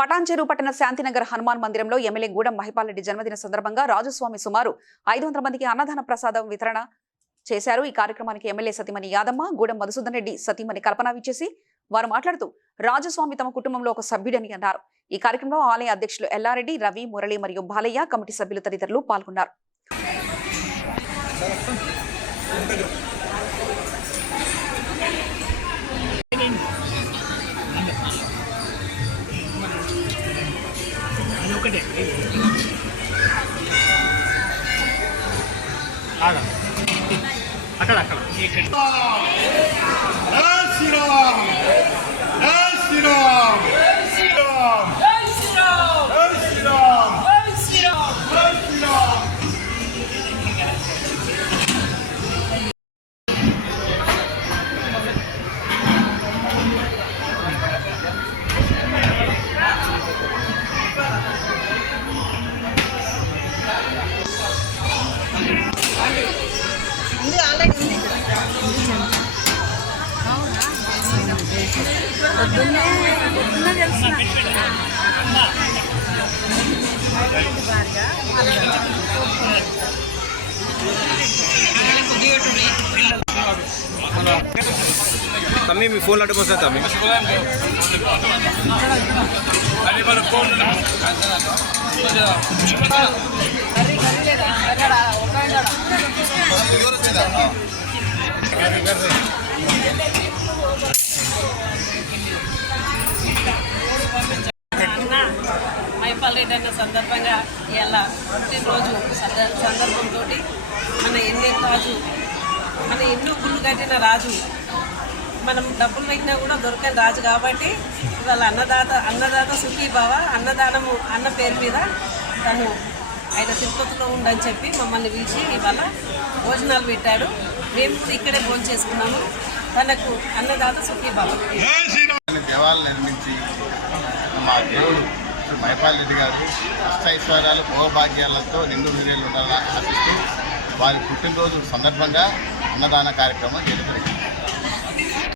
పటాన్చెరు పట్టణ శాంతినగర్ హనుమాన్ మందిరంలో ఎమ్మెల్యే గూడెం మహిపాల్ రెడ్డి జన్మదిన సందర్భంగా రాజస్వామి సుమారు 500 మందికి అన్నదాన ప్రసాదం వితరణ చేశారు. ఈ కార్యక్రమానికి ఎమ్మెల్యే సతీమణి యాదమ్మ, గూడెం మధుసూదన్ రెడ్డి సతీమణి కల్పన విచ్చేసి వారు మాట్లాడుతూ రాజస్వామి తమ కుటుంబంలో ఒక సభ్యుడని అన్నారు. ఈ కార్యక్రమంలో ఆలయ అధ్యక్షులు ఎల్లారెడ్డి, రవి, మురళి మరియు బాలయ్య, కమిటీ సభ్యులు తదితరులు పాల్గొన్నారు. అక్కడ తమ్మి మీ ఫోన్ అడ్డుకొస్తా తమ్మి మహిపాల్ రెడ్డి అన్న సందర్భంగా ఇలా పుట్టినరోజు సందర్భంతో మన ఎన్నో గుళ్ళు కట్టిన రాజు, మనం డబ్బులు పెట్టినా కూడా దొరకని రాజు కాబట్టి ఇవాళ అన్నదాత సుఖీభావ అన్నదానము అన్న పేరు మీద తను ఆయన తిరుపతిలో ఉండని చెప్పి మమ్మల్ని పిలిచి ఇవాళ భోజనాలు పెట్టాడు. మేము కూడా ఇక్కడే భోజనం చేసుకున్నాము. తనకు అన్నదాత సుఖీభావ. దేవాలయం నిర్మించి మా దేవుడు మహిపాల్ రెడ్డి గారు అష్టైశ్వర్యాలు భోగభాగ్యాలతో నిండు నూరేళ్ళు ఉండాలని ఆశిస్తూ వారి పుట్టినరోజు సందర్భంగా అన్నదాన కార్యక్రమం చేయడం జరిగింది.